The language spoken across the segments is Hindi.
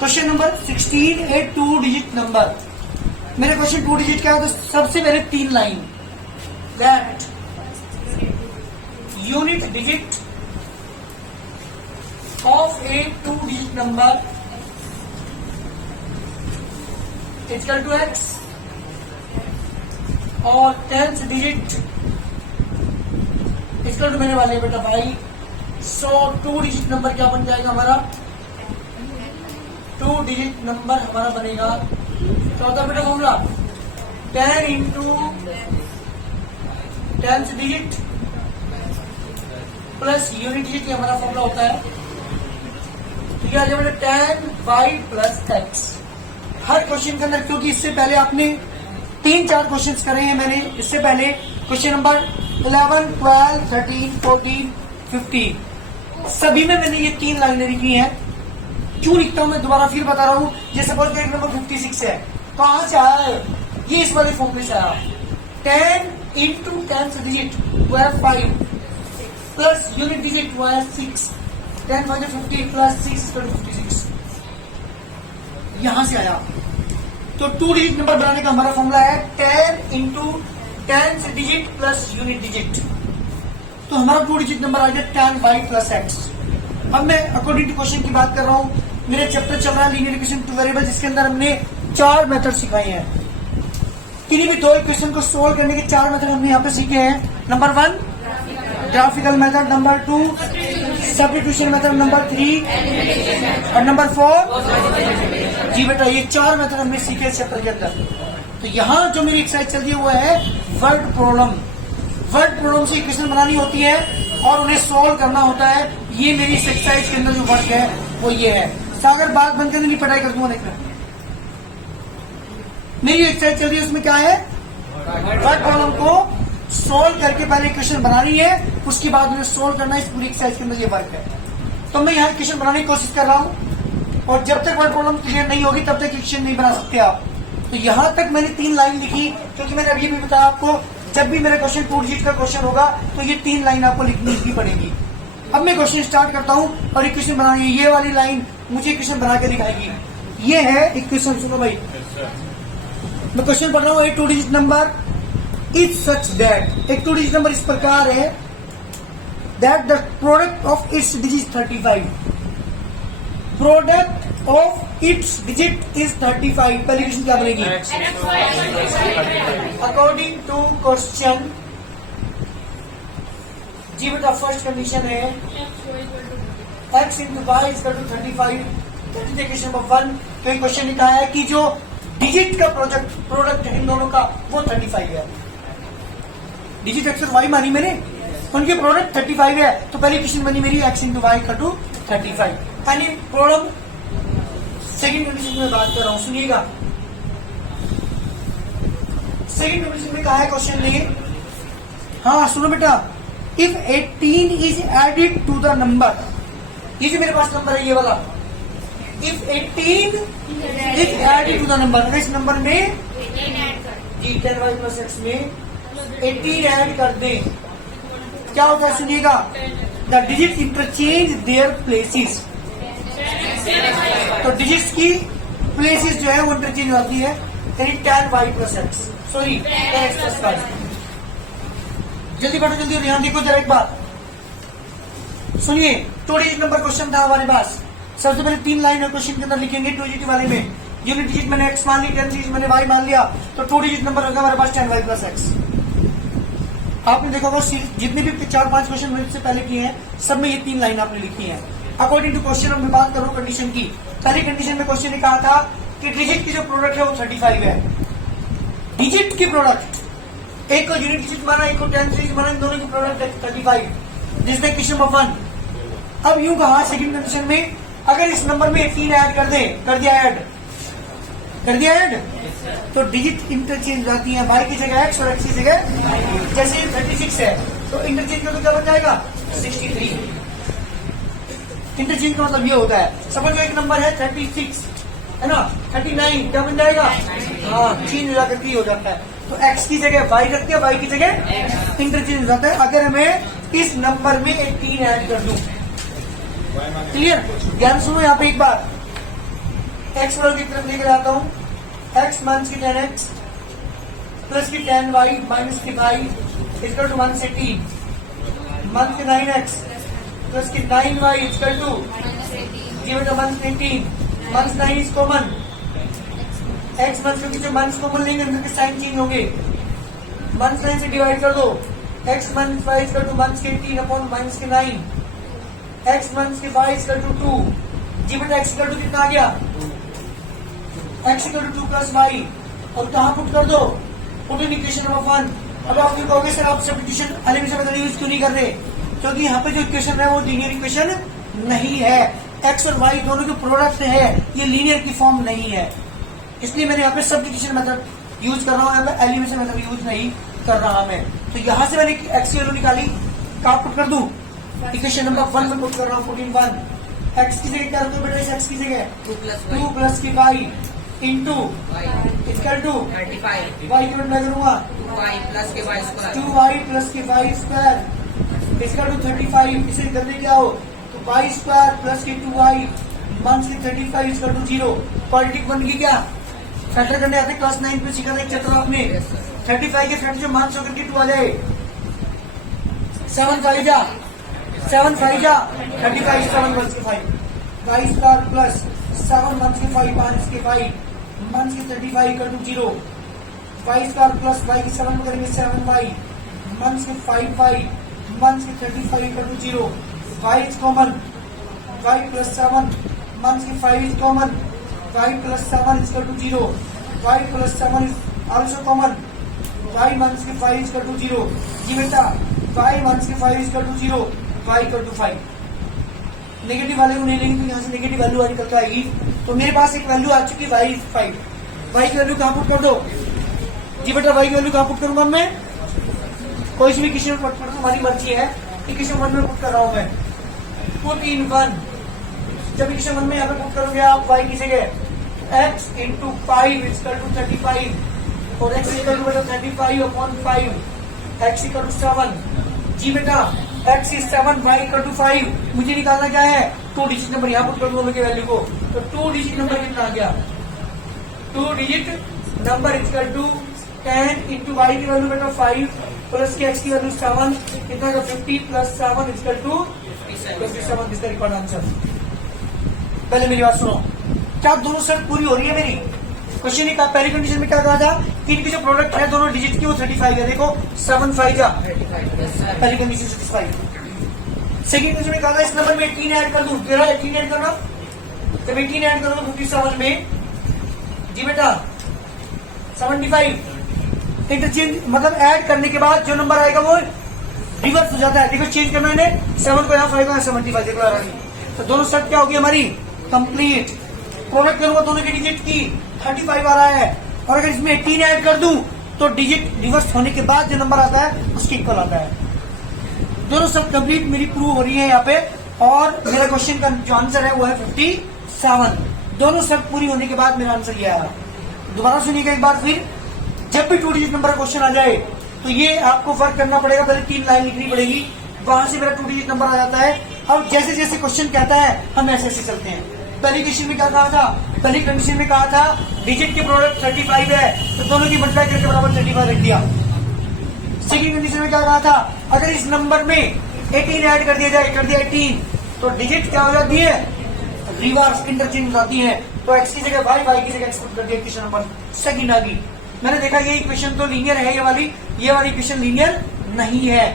क्वेश्चन नंबर 16 है 2 डिजिट नंबर। मेरे क्वेश्चन 2 डिजिट का है, तो सबसे पहले 3 line that unit digit of a 2 digit number equal to X और 10th डिजिट इक्वल टू मेरे वाले बेटा भाई। सो 2 डिजिट नंबर क्या बन जाएगा हमारा? 2 डिजिट नंबर हमारा बनेगा क्या होता है बेटा formula? 10 into 10th digit plus unit digit, ये हमारा फॉर्मूला होता है। तो ये आ जाए बेटा 10y प्लस एक्स। हर क्वेश्चन के अंदर, क्योंकि इससे पहले आपने 3-4 क्वेश्चंस करे हैं मैंने, इससे पहले क्वेश्चन नंबर 11, 12, 13, 14, 15 सभी में मैंने ये 3 लाइनें लिखी हैं। क्यों लिखता हूं मैं दोबारा फिर बता रहा हूं। जैसे सपोज पेज नंबर 56 है, कहां से आया है? ये इस वाले फॉर्मूले से आया। 10 इंटू 10th डिजिट वो है 5 प्लस यूनिट डिजिट वो है 6, 10 5 50 प्लस 6 56 यहां से आया। तो 2 डिजिट नंबर बनाने का हमारा फॉर्मूला है 10 into 10th digit plus unit digit. तो हमारा 2 डिजिट नंबर आ गया 10y प्लस एक्स। अब मैं अकॉर्डिंग टू क्वेश्चन की बात कर रहा हूं। मेरे चैप्टर चल रहा है लीनियर इक्वेशन टू वेरिएबल, जिसके अंदर हमने 4 मेथड सिखाए हैं। किन्हीं भी 2 इक्वेशन को सोल्व करने के 4 मेथड हमने यहाँ पे सीखे हैं। Number 1 graphical method, number 2 substitution method, number 3 और नंबर 4 जी बेटा, ये 4 मेथड हमने सीखे इस चैप्टर के अंदर। तो यहाँ जो मेरी एक्सरसाइज चल रही है वो है वर्ड प्रॉब्लम। वर्ड प्रॉब्लम से इक्वेशन बनानी होती है और उन्हें सोल्व करना होता है। ये मेरी इस एक्सरसाइज के अंदर जो वर्क है वो ये है। सागर बात बंद करने की पढ़ाई कर दूंगा। देखना मेरी एक्सरसाइज चल रही है, उसमें क्या है? वर्ड प्रॉब्लम को सोल्व करके पहले इक्वेशन बनानी है, उसके बाद उन्हें सोल्व करना है। इस पूरी एक्सरसाइज के अंदर ये वर्क है। तो मैं यहाँ इक्वेशन बनाने की कोशिश कर रहा हूँ, और जब तक वर्ड प्रॉब्लम क्लियर नहीं होगी तब तक इक्वेशन नहीं बना सकते आप। तो यहाँ तक मैंने 3 लाइन लिखी, क्योंकि मैंने अभी भी बताया आपको, जब भी मेरा क्वेश्चन 2 डिजिट का क्वेश्चन होगा तो ये 3 लाइन आपको लिखनी ही पड़ेगी। अब मैं क्वेश्चन स्टार्ट करता हूँ और इक्वेशन बनानी है। ये वाली लाइन मुझे इक्वेशन बना के दिखाएगी। ये है इक्वेशन, सुनो भाई। मैं क्वेश्चन पढ़ रहा हूँ। 2 digit number is such that, एक 2 डिजिट नंबर इस प्रकार है that the product of its digit 35, product of its digit is 35। पहली कंडीशन क्या बनेगी? अकॉर्डिंग टू क्वेश्चन जी बेटा, फर्स्ट कंडीशन है x into Y is to 35। Question number 1 तो क्वेश्चन लिखा है कि जो डिजिट का प्रोडक्ट है इन दोनों का वो 35 है। डिजिट एक्स और वाई मानी मैंने, उनके प्रोडक्ट 35 है। तो पहली क्वेश्चन बनी मेरी x इंटू वाई का टू 35। यानी प्रॉब्लम सेकेंड कंडीशन में बात कर रहा हूं, सुनिएगा। सेकेंड कंडीशन में कहा है क्वेश्चन में, हाँ सुनो बेटा, if 18 is added to the number, ये जो मेरे पास नंबर है ये वाला, if 18 is added to the number, अगर इस नंबर में जी 10y प्लस एक्स में 18 ऐड कर दें, क्या होता है सुनिएगा। The digit interchange their places, तो डिजिट्स की प्लेसेस जो है वो इंटरचेंज होती है। यानी 10y plus X, sorry 10x plus Y. जल्दी बैठो, जल्दी ध्यान देखो जरा एक बात सुनिए। 2 डिजिट नंबर क्वेश्चन था हमारे पास। सबसे पहले 3 लाइन क्वेश्चन के अंदर लिखेंगे 2 डिजिट वाले में। यूनिट डिजिट मैंने x मान ली, 10 डिजिट मैंने y मान लिया, तो 2 डिजिट नंबर होगा हमारे पास 10y प्लस एक्स। आपने देखा होगा जितने भी 4-5 क्वेश्चन मैंने इससे पहले किए हैं, सब में ये 3 लाइन आपने लिखी है। अकॉर्डिंग टू क्वेश्चन अब मैं बात करूं कंडीशन की। पहली कंडीशन में क्वेश्चन ने कहा था कि डिजिट की जो प्रोडक्ट है वो 35 है। डिजिट की प्रोडक्ट, एक को यूनिट डिजिट माना, एक को 10 डिजिट माना, इन दोनों की प्रोडक्ट है 35। This the question number 1। अब यूं कहा सेकंड कंडीशन में, अगर इस नंबर में 18 ऐड कर दे, कर दिया ऐड, तो डिजिट इंटरचेंज जाती है। y की जगह x और x की जगह, जैसे 36 है तो इंटरचेंज का तो क्या बन जाएगा 63। इंटरचेंज का मतलब ये होता है, समझो एक नंबर है 36 है ना, 39 क्या बन जाएगा, हाँ चेंज हो जाकर हो जाता है। तो x की जगह y रखते हैं, y की जगह इंटरचेंज हो जाता है। अगर हमें इस नंबर में 18 ऐड कर दूं, क्लियर? ध्यान सुनो यहाँ पे एक बार, एक्स वालों की तरफ लेकर आता हूँ, एक्स माइनस की 10x प्लस की 10y माइनस की y इक्वल टू 118 माइनस की 9x प्लस की 9y equal to given the minus 18 minus 9 is common, X minus क्योंकि जो माइनस कॉमन लेंगे उनके साइन चेंज होंगे, माइनस 9 से डिवाइड कर दो, X minus y equal to minus की 18 अपॉन माइनस की 9, एक्स माइनस की y equal to 2, given x equal to कितना आ गया, x equal to 2 plus y, और कहाँ पुट कर दो, पुट इन इक्वेशन नंबर 1। अब आप ये कहोगे सर आप सब्स्टिट्यूशन एलिमिनेशन मेथड यूज क्यों नहीं कर रहे, क्योंकि यहाँ पे जो इक्वेशन है वो लीनियर इक्वेशन नहीं है, x और y दोनों के प्रोडक्ट है, ये लीनियर की फॉर्म नहीं है, इसलिए मैंने यहाँ पे सब्स्टिट्यूशन मेथड यूज कर रहा हूँ, यहाँ पे एलिमिनेशन मेथड यूज नहीं कर रहा मैं। तो यहाँ से मैंने x की वैल्यू निकाली, कहाँ पुट कर दूं, इक्वेशन नंबर 1 में पुट कर रहा हूँ, 14 1, x की जगह क्या रखूं बेटा, इस x की जगह 2 प्लस की y into equal to 35 y की मैं करूंगा 2y प्लस के y स्क्वायर 2y प्लस की y स्क्वायर इक्वल टू 35, इसे करने क्या हो तो y स्क्वायर प्लस की 2y माइनस की 35 इक्वल टू 0, क्वाड्रेटिक बन गई क्या, फैक्टर करने आते क्लास 9 में सीखा था एक चैप्टर आपने, 35 के फैक्टर जो माइनस होकर के 2 आ जाए, 7 5 जा 35 7 माइनस के 5 y स्क्वायर प्लस 7 माइनस के 5 माइनस के 5 माइनस की 35 equal to 0, y square plus y की 7 करेंगे 7y माइनस के 5y माइनस की 35 equal to 0, y is common, y plus 7 minus की 5 is common, y plus 7 equal to 0, y plus 7 is also common, y minus की 5 इक्वल टू 0, जी बेटा y माइनस की 5 equal to 0, y equal to 5, negative वाले को नहीं लेंगे तो यहाँ से नेगेटिव वैल्यू निकल के आएगी, तो मेरे पास एक वैल्यू आ चुकी है y 5, y की वैल्यू कहाँ पुट कर दो, जी बेटा y की वैल्यू कहाँ पुट करूंगा मैं, कोई भी किसी में पुट कर दो, हमारी मर्जी है, इक्वेशन 1 में पुट कर रहा हूं मैं, पुट इन 1, जब इक्वेशन 1 में यहाँ पे पुट करोगे आप y की जगह x इंटू 5 इक्वल टू 35 और x इक्वल टू बेटा 35 अपॉन 5, x इक्वल टू 7, जी बेटा x is 7 y equal to 5, मुझे निकालना क्या है 2 डिजिट नंबर, यहाँ पुट कर दोनों की वैल्यू को, तो 2 डिजिट नंबर कितना आ गया, 2 digit number equal to 10 into y की वैल्यू बेटा 5 प्लस की x की वैल्यू 7 कितना का 50 plus 7 equal to 57 is the required answer. पहले मेरी बात सुनो, क्या दोनों शर्त पूरी हो रही है मेरी, क्वेश्चन ने कहा पहली कंडीशन में क्या कहा था कि इनकी जो प्रोडक्ट है दोनों डिजिट की वो 35 है, देखो 7 5 जा, पहली कंडीशन सेटिस्फाई। सेकंड कंडीशन में कहा था इस नंबर में 18 ऐड कर दूं, तेरा 18 ऐड करना, जब 18 ऐड करो 57 में, जी बेटा 75 इंटरचेंज, मतलब ऐड करने के बाद जो नंबर आएगा वो रिवर्स हो जाता है, देखो चेंज करना है 7 को यहाँ 5 को 75 देखो, तो दोनों शर्त क्या होगी हमारी कंप्लीट, प्रोडक्ट करूंगा दोनों की डिजिट की 35 आ रहा है, और अगर इसमें 18 ऐड कर दूं तो डिजिट रिवर्स होने के बाद जो नंबर आता है उसके इक्वल आता है, दोनों सब कंप्लीट मेरी प्रूव हो रही है यहाँ पे, और मेरा क्वेश्चन का जो आंसर है वो है 57, दोनों सब पूरी होने के बाद मेरा आंसर ये आया। दोबारा सुनिएगा एक बार फिर, जब भी 2 डिजिट नंबर का क्वेश्चन आ जाए तो ये आपको वर्क करना पड़ेगा, पहले 3 लाइन लिखनी पड़ेगी, वहां से मेरा 2 डिजिट नंबर आ जाता है, अब जैसे जैसे क्वेश्चन कहता है हम ऐसे ऐसे चलते हैं। पहली कंडीशन में क्या कहा था, पहली कंडीशन में कहा था डिजिट के प्रोडक्ट 35 है तो दोनों की मल्टीप्लाई करके बराबर 35 रख दिया। सेकंड कंडीशन में क्या कहा था, अगर इस नंबर में 18 ऐड कर दिया जाए, कर दिया 18 तो डिजिट क्या हो जाती है, रिवर्स इंटरचेंज हो जाती है, तो x की जगह y की जगह x पुट कर दिया, इक्वेशन नंबर सेकंड आ गई। मैंने देखा ये इक्वेशन तो लीनियर है, ये वाली इक्वेशन लीनियर नहीं है,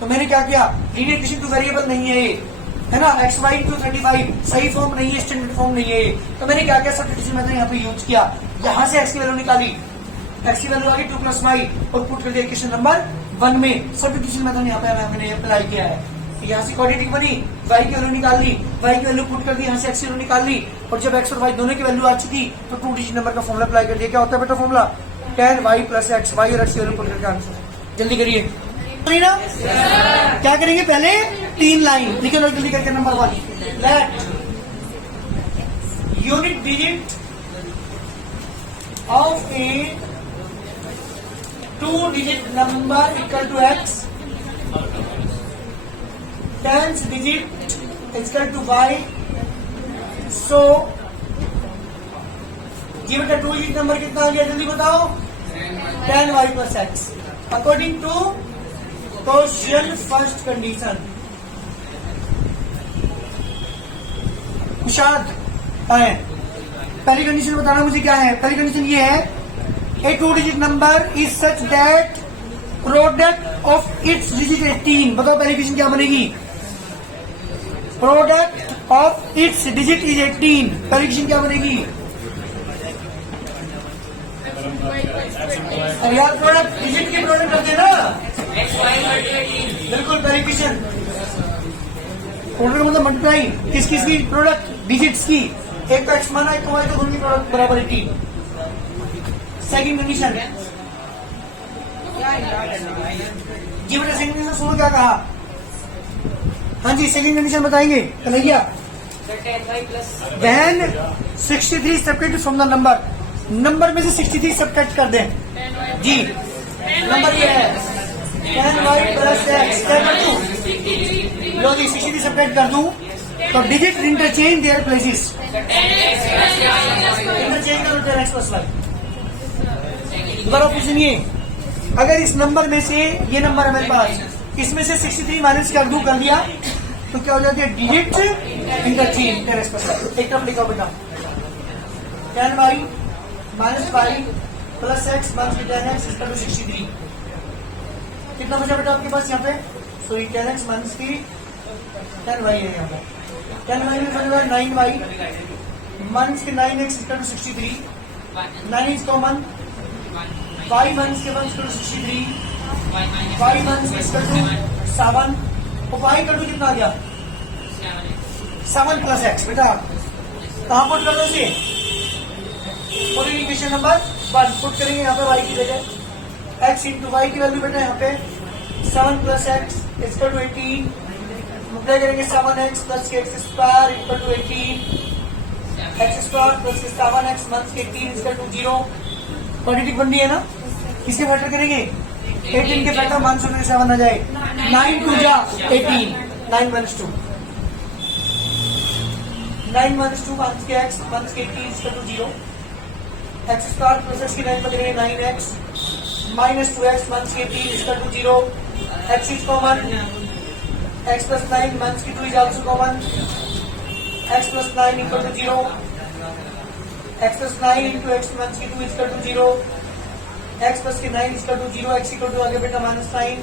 तो मैंने क्या किया, लीनियर इक्वेशन तो वेरिएबल नहीं है ये, है ना, एक्स वाई इंटू 35 सही फॉर्म नहीं है, स्टैंडर्ड फॉर्म नहीं है, तो मैंने क्या किया, सब्स्टिट्यूशन मैंने यहाँ पे यूज किया, यहाँ से एक्स की वैल्यू निकाली, एक्स की वैल्यू आ गई 2 प्लस वाई और पुट कर दिया इक्वेशन नंबर 1 में, सब्स्टिट्यूशन मैंने यहाँ पे मैंने अप्लाई किया है, यहाँ से क्वाड्रेटिक बनी, वाई की वैल्यू निकाल ली, वाई की वैल्यू पुट कर दी, यहाँ से एक्स की वैल्यू निकाल ली, और जब एक्स और वाई दोनों की वैल्यू आ चुकी तो 2 डिजिट नंबर का फॉर्मुला अप्लाई कर दिया। क्या होता है बेटा formula, 10y plus x, y और एक्स की वैल्यू पुट करके आंसर, जल्दी करिए ना, क्या करेंगे, पहले 3 लाइन लिखे लो जल्दी करके। Number 1, let unit digit of a 2 digit number equal to x, 10th digit is equal to y, so two digit number कितना आ गया जल्दी बताओ? 10y plus x according to question first condition. कुशाद है, पहली कंडीशन बताना मुझे क्या है। पहली कंडीशन ये है, a two digit number is such that product of its digit 18। बताओ पहली कंडीशन क्या बनेगी? Product of its digit is 18। पहली कंडीशन क्या बनेगी? अरे यार प्रोडक्ट डिजिट के प्रोडक्ट करते हैं ना, बिल्कुल पहली कंडीशन। प्रोडक्ट मतलब मल्टीप्लाई, किस किस की? प्रोडक्ट डिजिट्स की। एक का एक्स माना, एक का वाई, तो दोनों की प्रोडक्ट बराबर 18। सेकंड कंडीशन जी बेटा, सेकंड कंडीशन सुनो क्या कहा। हाँ जी, सेकंड कंडीशन बताएंगे Kanhaiya. Then 63 subtract from the number, number में से 63 सब्ट्रैक्ट कर दें जी। नंबर ये है 10y plus x क्या कर दूं? लो जी 63 सब्ट्रैक्ट कर दूं तो digit interchange their places, interchange करो 10x plus y। दोबारा पूछ सुनिए, अगर इस नंबर में से ये नंबर है मेरे पास, इसमें से 63 माइनस कर दूं, कर दिया तो क्या हो जाती है? Digit interchange 10x plus y। एक तरफ लिखा बेटा 10y minus 5 plus x minus 10x is equal to 63। कितना बचा बेटा आपके पास यहाँ पे? सॉरी 10x माइनस की 10y है यहाँ पे। 10y में बचा 9y माइनस के 9x equal to 63। 9 is common, y minus के 1 इक्वल टू 63, y माइनस के इक्वल टू 7। तो y इक्वल टू कितना आ गया? 7 प्लस x। बेटा कहाँ पुट कर दो इसे? इक्वेशन नंबर 1 पुट करेंगे यहाँ पे y की जगह x इंटू वाई की वैल्यू बेटा यहाँ पे 7 प्लस एक्स इक्वल टू 18। मुद्दा करेंगे 7x प्लस के x square equal to 18, x square plus 7x minus के 18 इक्वल टू 0। क्वाड्रेटिक बन रही है ना, किसके फैक्टर करेंगे? 18 के फैक्टर मान 7 आ जाए, 9 टू जा 18, 9 माइनस 2, 9 माइनस 2 माइनस के एक्स माइनस के 18 equal to 0। X square plus x की 9 बदलेंगे 9x माइनस 2x माइनस के 18 equal to 0। X is common, x plus 9 minus की 2 is also common, x plus 9 equal to 0। X plus 9 into x minus की 2 इक्वल टू 0। एक्स प्लस की 9 equal to 0, x equal to आगे बेटा माइनस 9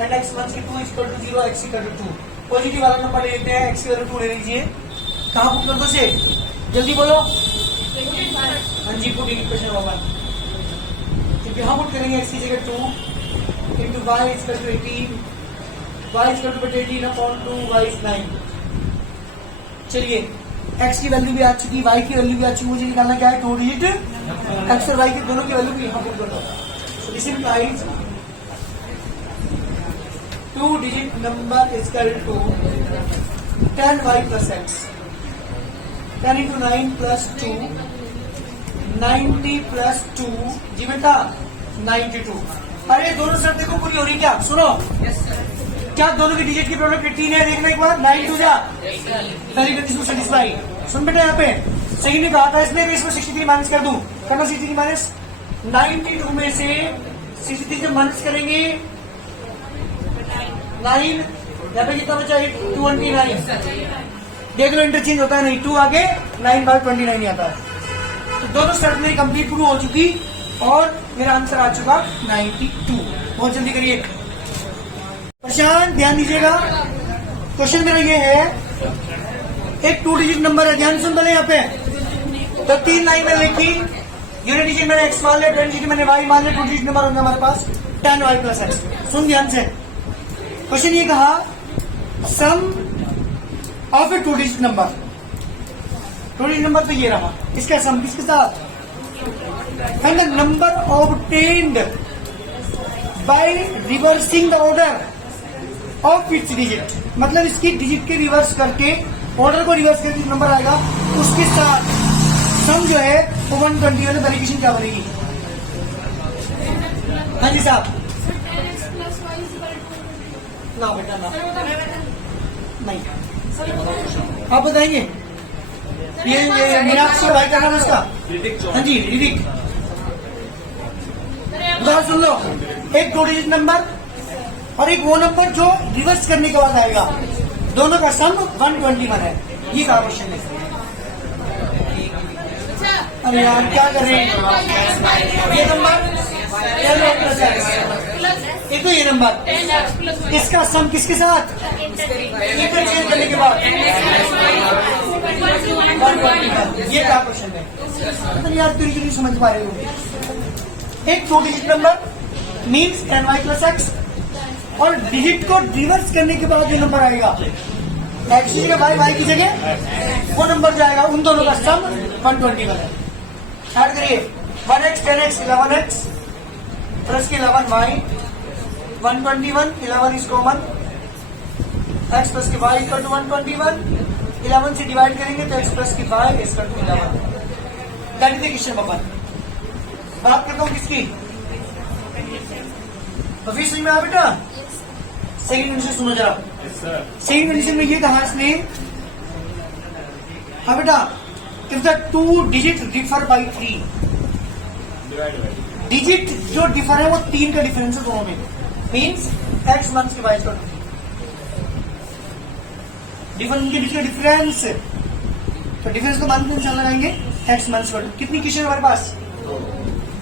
एंड एक्स माइनस की 2 equal to 0, x equal to 2। Positive वाला नंबर ले लेते हैं, एक्स की वैल्यू 2 ले लीजिए। कहाँ पुट कर दो से? जल्दी बोलो। हाँ जी, पुट इक्वेशन होगा, क्योंकि यहाँ पुट करेंगे एक्स की जगह 2 into y equal to 18, y equal to 18 upon 2, y is 9। चलिए एक्स की वैल्यू भी आ चुकी, वाई की वैल्यू भी आ चुकी, मुझे निकालना क्या है? 2 डिजिट एक्स और वाई की दोनों की वैल्यू भी यहाँ पुट कर दो। So this implies 2 digit number is equal to 10y plus x, 10 into 9 plus 2, 90 plus 2 जी बेटा 92। अरे दोनों शर्त देखो पूरी हो रही क्या? सुनो, क्या दोनों की डिजिट की प्रोडक्ट 18 है? देखना एक बार, 9 टू जा पहली कंडीशन सेटिस्फाई। सुन बेटा यहाँ पे सेकंड ने कहा था इसमें कि इसमें 63 माइनस कर दूं, करना 63 माइनस 92 में से 63 जब माइनस करेंगे 9, यहाँ पे कितना बचा? 29। देख लो इंटरचेंज होता है नहीं, 2 आगे 9 बार 29 आता है। तो दोनों शर्त मेरी कंप्लीट प्रूव हो चुकी और मेरा आंसर आ चुका 92। बहुत जल्दी करिए। प्रशांत ध्यान दीजिएगा, क्वेश्चन मेरा ये है, एक 2 डिजिट नंबर है, ध्यान सुन पहले यहाँ पे। तो 3 लाइन में लिखी, यूनिट डिजिट मैंने एक्स मान लिया, 10 डिजिट मैंने वाई मान लिया, 2 डिजिट नंबर होंगे हमारे पास 10y प्लस एक्स। सुन ध्यान से, क्वेश्चन ये कहा sum of a 2 digit number, 2 digit number तो ये रहा, इसका सम किसके साथ? And the number obtained by reversing the order of its digit, मतलब इसकी डिजिट के रिवर्स करके, ऑर्डर को रिवर्स करके नंबर आएगा उसके साथ सम जो है वो 120 वाली वेरिएशन क्या बनेगी? हाँ जी साहब, ना बेटा ना, नहीं आप बताएंगे। ये मीनाक्षी का भाई का नाम है उसका, हाँ जी ऋतिक। उदाहरण सुन लो, एक 2 डिजिट नंबर और एक वो नंबर जो रिवर्स करने के बाद आएगा, दोनों का सम 121 है। ये का क्वेश्चन है। अरे यार क्या कर रहे हैं, ये नंबर एक तो ये नंबर, इसका सम किसके साथ इंटरचेंज करने के बाद 121। ये क्या क्वेश्चन है, मतलब यार तुरी नहीं समझ पा रहे हो। एक 2 digit number means 10y + x और डिजिट को रिवर्स करने के बाद जो नंबर आएगा x की जगह y की जगह वो नंबर जाएगा, उन दोनों का सम 121 है। ऐड करिए 1x 10x 11x प्लस के 11y 121 11 is common, x plus की y इक्वल टू 121, 11 से डिवाइड करेंगे तो x प्लस की y equal to 11। That is the question number. बात करता हूँ किसकी, तो फिर समझ में आ बेटा। सेकंड कंडीशन सुनो जरा। सेकंड कंडीशन में ये कहा इसने, हाँ बेटा, if the 2 digit differ by 3, digit जो डिफर है वो 3 का डिफरेंस है दोनों में, मीन्स x मंथ्स के बाइस डिफर, उनके बीच का डिफरेंस, तो डिफरेंस को मंथ में इंसान लगाएंगे x मंथ्स का। कितनी क्वेश्चन हमारे पास,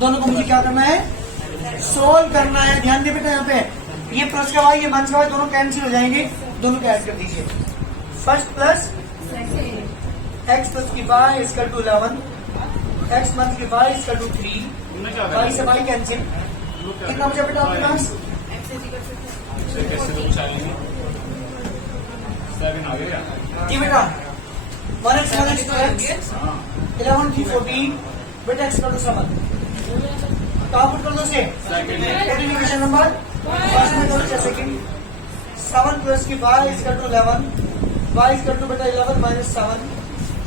दोनों को मुझे क्या करना है, सोल्व करना है। ध्यान दे बेटा, यहाँ पे ये प्लस का y ये मंथ्स का y दोनों कैंसिल हो जाएंगे, दोनों को ऐड कर दीजिए। फर्स्ट प्लस x प्लस की y equal to 11, x minus की y इक्वल टू 3, y से y कैंसिल, कितना बचा बेटा आपके पास, जी बेटा 1x 1x 2x 11 3 14 बेटा x इक्वल टू 7, कहाँ पुट कर दो से क्वेश्चन नंबर फर्स्ट में करो या सेकंड। 7 प्लस की y equal to 11, y equal to बेटा 11 minus 7,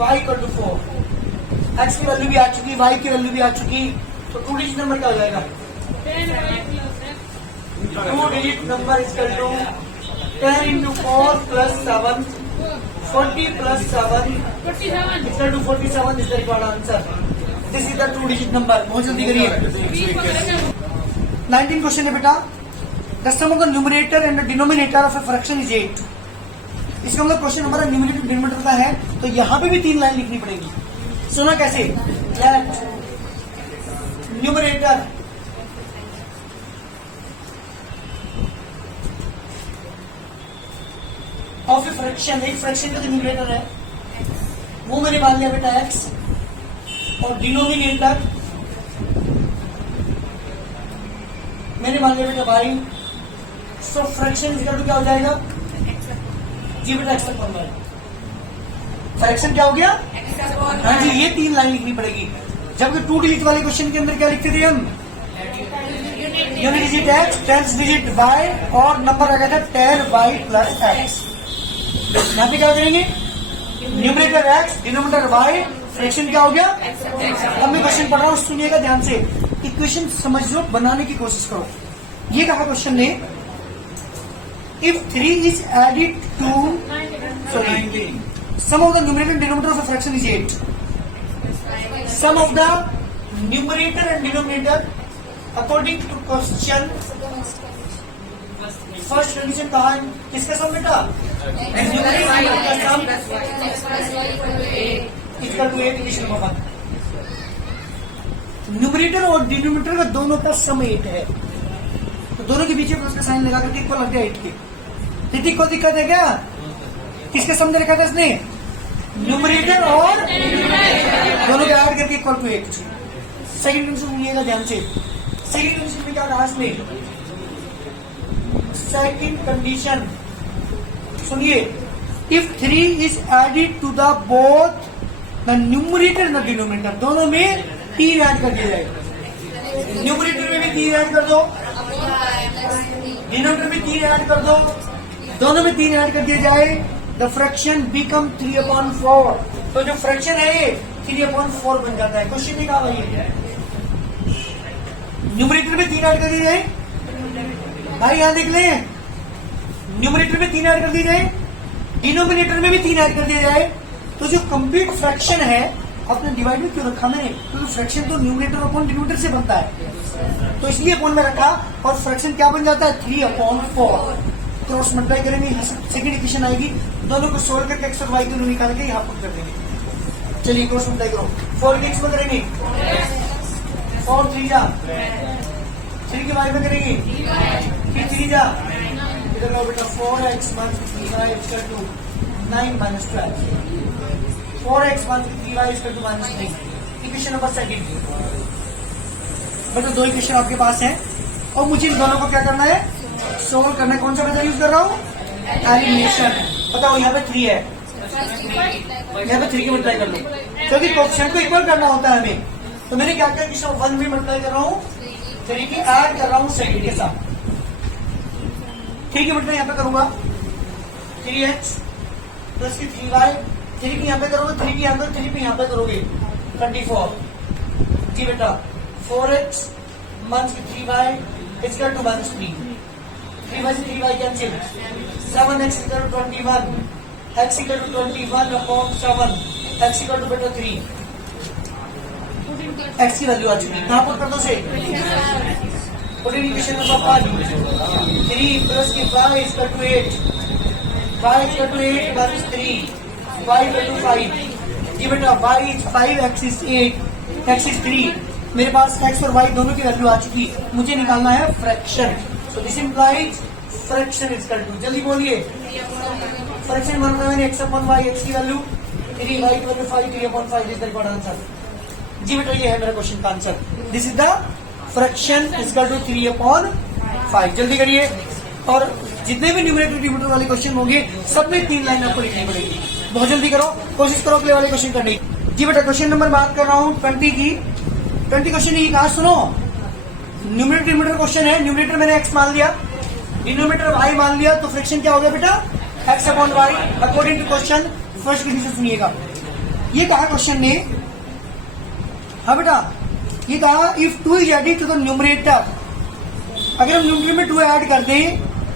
y equal to 4। x की वैल्यू भी आ चुकी, y की वैल्यू भी आ चुकी, तो 2 डिजिट नंबर क्या हो जाएगा, 2 digit number equal to 10 into 4 plus 7 40 plus 7 equal to 47 is the required answer. This is the 2 digit number. बहुत जल्दी करिए। 19 क्वेश्चन है बेटा, the sum of the numerator and the denominator of a fraction is 8। इसका मतलब क्वेश्चन हमारा न्यूमरेटर डिनोमिनेटर का है, तो यहाँ पे भी 3 लाइन लिखनी पड़ेगी। सुना कैसे, let numerator of a fraction, एक फ्रैक्शन का जो न्यूमरेटर है वो मैंने मान लिया बेटा x, और डिनोमिनेटर मैंने मान लिया बेटा y। So fraction equal to क्या हो जाएगा, जी बेटा x तक है। फ्रैक्शन क्या हो गया, हाँ जी, ये 3 लाइन लिखनी पड़ेगी। जबकि 2 डिजिट वाले क्वेश्चन के अंदर क्या लिखते थे हम, unit digit x 10 digit y और नंबर आ गया था 10y प्लस x। यहाँ पे क्या करेंगे, numerator x denominator y, fraction क्या हो गया। अब मैं क्वेश्चन पढ़ रहा हूँ, सुनिएगा ध्यान से, इक्वेशन समझ लो, बनाने की कोशिश करो। ये कहा क्वेश्चन ने, if 3 is added to sorry sum of the numerator and denominator of a fraction is 8, sum of the numerator and denominator according to question. First condition कहा है, किसका सम बेटा, equal to 8 condition number 1। Numerator और डिनोमिनेटर का दोनों का सम 8 है, तो दोनों के बीच प्लस का साइन लगा करके इक्वल लग गया 8 के। ऋतिक को दिक्कत है क्या, किसके सम लिखा था इसने, न्यूमरेटर और दोनों के ऐड करके इक्वल टू 8। सेकंड कंडीशन सुनिएगा ध्यान से। सेकंड कंडीशन में क्या कहा इसने, सेकंड कंडीशन सुनिए, if 3 is added to the both the numerator and the denominator, दोनों में 3 ऐड कर दिया जाएगा। न्यूमरेटर में भी 3 ऐड कर दो, डिनोमिनेटर में 3 ऐड कर दो, दोनों में 3 ऐड कर दिया जाए, द फ्रैक्शन बिकम 3/4। तो जो फ्रैक्शन है ये 3/4 बन जाता है। क्वेश्चन ने कहा भाई न्यूमरेटर में 3 ऐड कर दिए जाए, भाई यहां देख लें, न्यूमरेटर में 3 ऐड कर दिए जाए, डिनोमिनेटर में भी 3 ऐड कर दिया जाए, तो जो कंप्लीट फ्रैक्शन है आपने डिवाइड में क्यों रखा मैंने, क्योंकि फ्रैक्शन तो न्यूमरेटर अपॉन डिनोमिनेटर से बनता है, तो इसलिए अपॉन में रखा। और फ्रैक्शन क्या बन जाता है 3/4। क्रॉस मल्टीप्लाई करेंगे, सेकंड इक्वेशन आएगी, दोनों को सोल्व करके एक्स और वाई दोनों निकाल के यहाँ पुट कर देंगे। चलिए क्रॉस मल्टीप्लाई करो, 4 एक्स में करेंगे 4 3 जा 3 के वाई में करेंगे फिर 3 जा इधर आओ बेटा 4x - 3y = 9 - 12 4x - 3y = -3 equation number second. बेटा दो इक्वेशन आपके पास है और मुझे इन दोनों को क्या करना है, सोल्व करना है। कौन सा मेथड यूज कर रहा हूँ, एलिमिनेशन। बताओ यहाँ पे 3 है, यहाँ पे 3 की मल्टीप्लाई कर लो क्योंकि कोएफिशिएंट को इक्वल करना होता है हमें। तो मैंने क्या किया, इक्वेशन 1 भी मल्टीप्लाई कर रहा हूँ, 3 की ऐड कर रहा हूँ सेकंड के साथ। 3 की मल्टीप्लाई यहाँ पे करूंगा 3x प्लस की 3y, 3 की यहाँ पे करोगे 3 की यहाँ पे 3 की यहाँ पे करोगे 24 जी बेटा 4x - 3y = -3 3y से 3y cancel 7x = 21 x = 21/7 x = बेटा 3 x की वैल्यू आ चुकी है, कहाँ पर कर दो से इक्वेशन नंबर 5 3 प्लस की y = 8 y = 8 - 3 y = 5 जी बेटा y 5 x is 8 x is 3 मेरे पास x और y दोनों की वैल्यू आ चुकी, मुझे निकालना है fraction. So this implies fraction is equal to, जल्दी बोलिए फ्रैक्शन मान रहा मैंने x/y, x की वैल्यू 3 y की value 5 3/5 is the correct answer. जी बेटा ये है मेरा क्वेश्चन का answer, this is the fraction is equal to 3/5। जल्दी करिए, और जितने भी न्यूमरेटर डिनोमिनेटर वाले क्वेश्चन होंगे सब में 3 लाइन आपको लिखनी पड़ेगी। बहुत जल्दी करो, कोशिश करो अगले वाले क्वेश्चन करने की। जी बेटा क्वेश्चन नंबर बात कर रहा हूँ 20 की। 20 क्वेश्चन ये कहा, सुनो न्यूमरेटर डिनोमिनेटर क्वेश्चन है, न्यूमरेटर मैंने x मान लिया, डिनोमिनेटर y मान लिया, तो फ्रैक्शन क्या हो गया बेटा x/y according to question. First condition सुनिएगा, ये कहा क्वेश्चन ने, हाँ बेटा ये कहा if 2 is added to the numerator, अगर हम न्यूमरेटर में 2 ऐड कर दें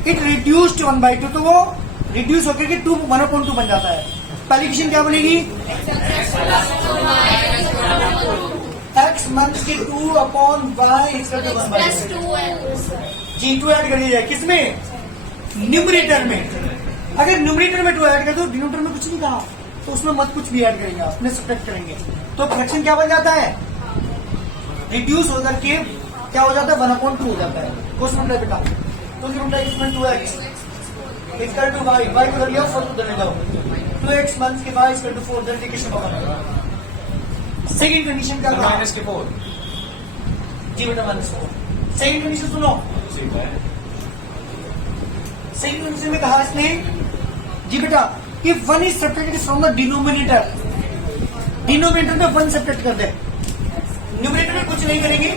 इट रिड्यूस्ड 1/2, तो वो रिड्यूस होकर के 1/2 बन जाता है। पहली इक्वेशन क्या बनेगी x माइनस के 2/y = 1/2 जी 2 ऐड कर दिया जाए, किसमें न्यूमरेटर में। अगर न्यूमरेटर में 2 ऐड कर दो, डिनोमिनेटर में कुछ नहीं कहा, तो उसमें मत कुछ भी ऐड करेंगे, अपने सब्ट्रैक्ट करेंगे, तो फ्रैक्शन क्या बन जाता है रिड्यूस होकर के क्या हो जाता है 1/2 हो जाता है। क्वेश्चन है बेटा तो इसमें 2x equal to y, y को लिया 4 को ले जाओ 2x माइनस के y equal to 4, that equation number. Second condition क्या था -4 जी बेटा -4। सेकंड कंडीशन सुनो, सेकंड कंडीशन में कहा इसने जी बेटा if 1 is subtracted from the denominator, denominator में 1 सब्ट्रैक्ट कर दे, न्यूमरेटर में कुछ नहीं करेंगे,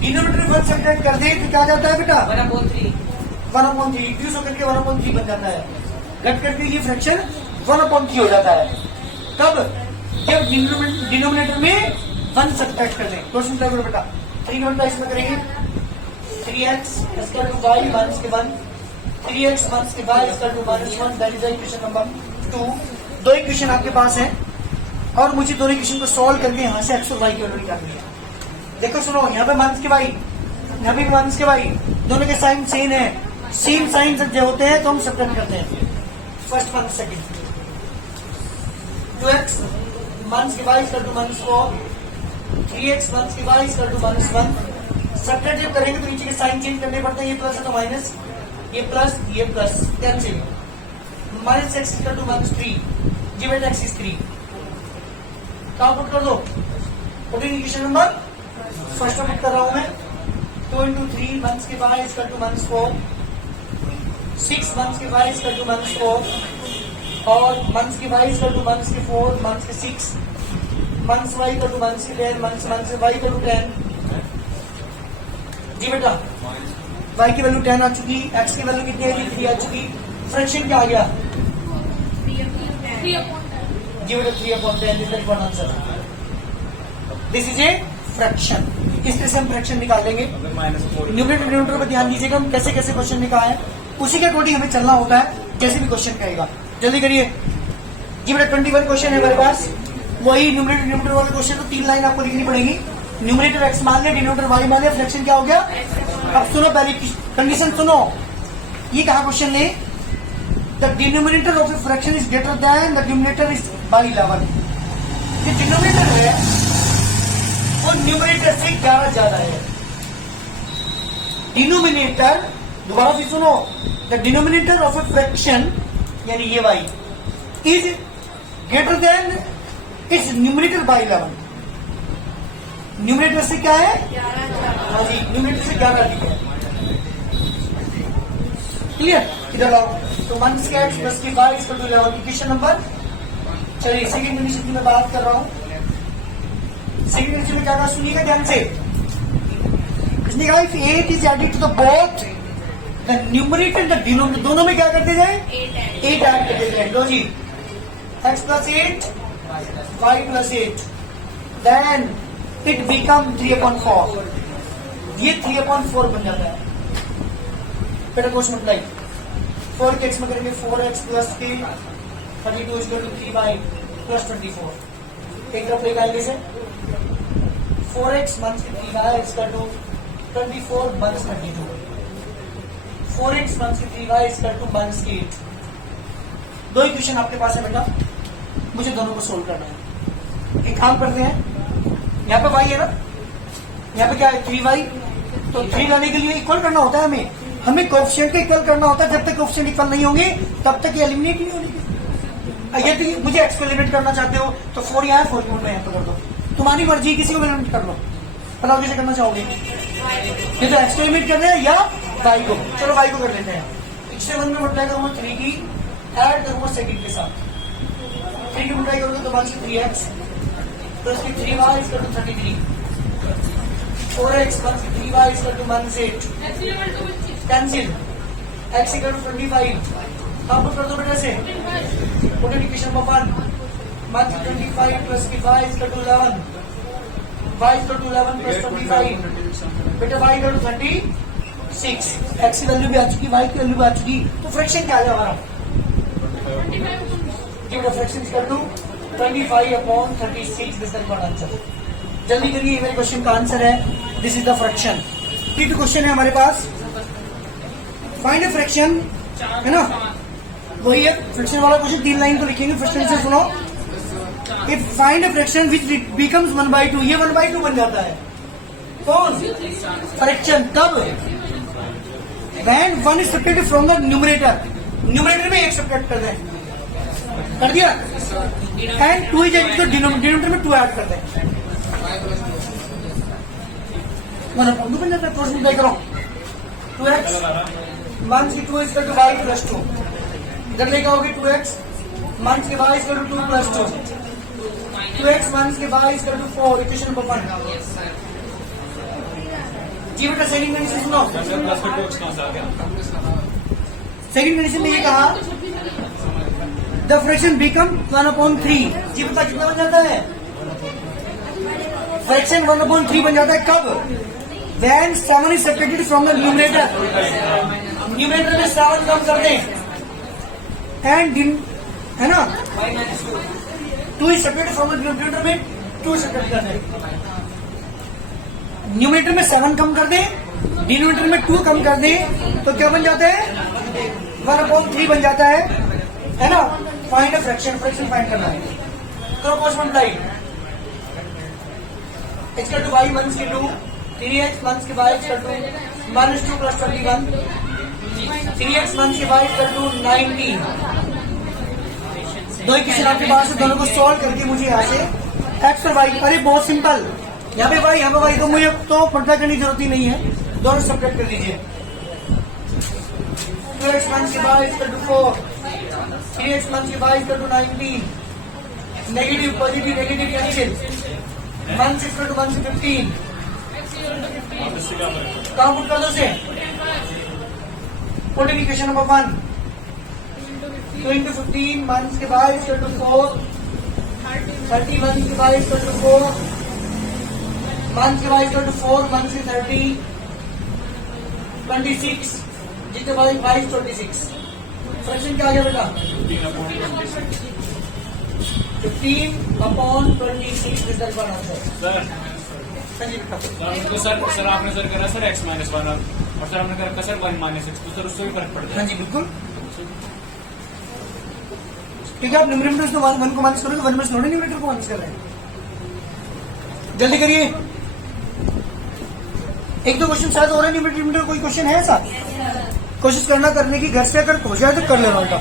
डिनोमिनेटर में 1 सब्ट्रैक्ट कर दे तो क्या जाता है बेटा 1/3 रिड्यूस होकर के 1/3 बन जाता है, घट करके ये फ्रैक्शन 1/3 हो जाता है। कब, जब डिनोमिनेटर में 1 सब्ट्रैक्ट कर दें। क्वेश्चन क्या करो बेटा 3 का इसमें करेंगे 3x = y माइनस के 1 3x माइनस के y = -1, that is the equation number 2। दो इक्वेशन आपके पास है और मुझे दोनों इक्वेशन को सॉल्व करके यहाँ से x और y की वैल्यू निकालनी है। देखो सुनो, यहाँ पे माइनस के y, यहाँ पे माइनस के y, दोनों के साइन सेम है, सेम साइन जो होते हैं तो हम सब्ट्रैक्ट करते हैं। First one second 2x minus के y = -4 3x माइनस के y = -1। सब्ट्रैक्ट जब करेंगे तो नीचे के साइन चेंज करने पड़ते हैं, ये प्लस है तो माइनस, ये प्लस कैंसिल, -x = -3 जी बेटा x is 3 कहाँ पुट कर दो, इक्वेशन नंबर फर्स्ट पुट कर रहा हूं मैं 2 × 3 माइनस के y = -4 6 माइनस के y = -4 और माइनस के y = -4 माइनस के 6 माइनस y = -10 माइनस y = 10 जी बेटा y की वैल्यू 10 आ चुकी, x की वैल्यू कितनी आई 3 आ चुकी, फ्रैक्शन क्या आ गया जी बेटा 3/10 is the correct answer. This is a fraction, इस तरह से हम फ्रैक्शन निकाल लेंगे। न्यूमरेटर डिनोमिनेटर पर ध्यान दीजिएगा, हम कैसे कैसे क्वेश्चन निकाले हैं उसी के अकॉर्डिंग हमें चलना होता है, जैसे भी क्वेश्चन कहेगा। जल्दी करिए, जी बेटा 21 क्वेश्चन है हमारे पास, वही न्यूमरेटर वाले क्वेश्चन, तो 3 लाइन आपको लिखनी पड़ेगी। न्यूमरेटर एक्स मान लिया, डिनोमिनेटर वाई मान लिया, फ्रैक्शन क्या हो गया। अब सुनो पहले कंडीशन सुनो, ये कहा क्वेश्चन ने the denominator of a fraction is greater then the numerator is by 11। ये डिनोमिनेटर है वो न्यूमरेटर से 11 ज्यादा है। डिनोमिनेटर, दोबारा से सुनो, the denominator of a fraction यानी ये y is greater than its numerator by 11। Numerator से क्या है, हाँ जी, न्यूमरेटर से 11 अधिक है। क्लियर, इधर लाओ। तो 1 के एक्स प्लस के y equal to 11 question number. चलिए सेकंड कंडीशन की मैं बात कर रहा हूं। सेकंड कंडीशन में क्या कहा सुनिएगा ध्यान से। इसने कहा if 8 is added to the both the numerator the denominator, दोनों में क्या करते जाए 8 ऐड करते जाए। लो जी, x plus 8 y plus 8 then it become 3/4। ये 3/4 बन जाता है। बेटा क्वेश्चन मल्टीप्लाई 4 के x में करेंगे 4x plus के 32 is equal to 3y plus 24। एक तरफ लेकर आएंगे से 4x minus 3y is equal to 24 minus 32। 4x minus 3y is equal to minus 8। दो इक्वेशन आपके पास है बेटा, मुझे दोनों को सोल्व करना है। एक काम करते हैं, यहाँ पे y है ना, यहाँ पे क्या है 3y, तो 3 लाने के लिए इक्वल करना होता है हमें कोएफिशिएंट को इक्वल करना होता है। जब तक कोएफिशिएंट इक्वल नहीं होंगे तब तक ये एलिमिनेट नहीं होंगे। यदि मुझे x को एलिमिनेट करना चाहते हो तो 4 यहाँ है, 4 को यहाँ पे कर दो, तुम्हारी मर्जी, किसी को एलिमिनेट कर लो। बताओ कैसे करना चाहोगे, ये तो x को एलिमिनेट करना है या y को। चलो y को कर लेते हैं। इससे 1 में मल्टीप्लाई करूंगा 3 की, ऐड करूंगा सेकंड के साथ, 3 की मल्टीप्लाई करूंगा तो 1 से 3x plus 3y is equal to 33। 4x plus 3y is equal to -8। Cancel, x equal to 25। आप पुट कर दो बेटा से, put equation number 1 -25 plus y is equal to 11। y is equal to 11 plus 25। बेटा y equal to 36। x की वैल्यू भी आ चुकी, y की वैल्यू भी आ चुकी, तो फ्रैक्शन क्या है हमारा, fraction equal to 25/36। This is answer. जल्दी करिए, मेरे क्वेश्चन का आंसर है दिस इज द फ्रैक्शन। ठीक क्वेश्चन है हमारे पास, फाइंड ए फ्रैक्शन, है ना, वही है फ्रैक्शन वाला क्वेश्चन। 3 लाइन तो लिखेंगे, फ्रैक्शन से सुनो। If find a fraction which becomes 1/2, ये 1/2 बन जाता है। कौन फ्रैक्शन, कब, when 1 is subtracted from the numerator, numerator में 1 सब्ट्रैक्ट कर दें, कर दिया, and 2 is added to denominator में 2 ऐड कर दें, 1/2 बन जाता है। क्वेश्चन देख रहा हूं 2x माइनस की 2 इक्वल टू y प्लस 2, इधर लेकर आओगे 2x माइनस के y equal to 2 plus 2, 2x minus के y equal to 4। Equation number 1 जी बेटा। सेकंड कंडीशन सुनो, सेकंड कंडीशन में ये कहा द फ्रैक्शन बिकम 1/3। जी बता कितना बन जाता है, फ्रैक्शन 1/3 बन जाता है कब, when 7 is subtracted from the numerator, numerator में 7 कम कर दें, एंड है ना 2 is subtracted from the numerator में 2 subtract कर दें। न्यूमरेटर में 7 कम कर दें, डिनोमिनेटर में 2 कम कर दें, तो क्या बन जाता है 1/3 बन जाता है ना। Find a fraction, fraction find करना है। करो क्वेश्चन मल्टीप्लाई, x का 2 y माइनस के 2, 3x माइनस के y equal to -2 plus 21, 3x minus के y इक्वल टू 19। दो इक्वेशन आपके पास है, दोनों को सॉल्व करके मुझे यहाँ से x और y, अरे बहुत सिंपल, यहाँ पे y यहाँ पे y, तो मुझे तो मल्टीप्लाई करने की जरूरत ही नहीं है, दोनों सब्ट्रैक्ट कर दीजिए। 2x माइनस के y equal to 4, 3x minus के y equal to 19, negative positive negative cancel, 1 equal to 1 से 15। काम पुट कर दो से, put in equation number 1 2 into 15 minus के y इक्वल टू 4, 30 माइनस के y इक्वल टू 4, माइनस के y इक्वल टू 4 माइनस के 30 26, जितने y 26। फ्रैक्शन क्या आ गया बेटा, 15/23 रिजल्ट बना सर। सर हाँ जी बेटा। सर आपने सर करा सर x माइनस 1 और सर हमने करा सर 1 माइनस x, तो सर उससे भी फर्क पड़ता हाँ है। जी बिल्कुल ठीक है। आप न्यूमरेटर को 1 को माइनस करोगे, 1 में से थोड़ी न्यूमरेटर को माइनस कर रहे हैं। जल्दी करिए, एक दो क्वेश्चन शायद हो रहे हैं न्यूमरेटर कोई क्वेश्चन है साथ, कोशिश करना करने की, घर से अगर हो जाए तो कर लेना बेटा।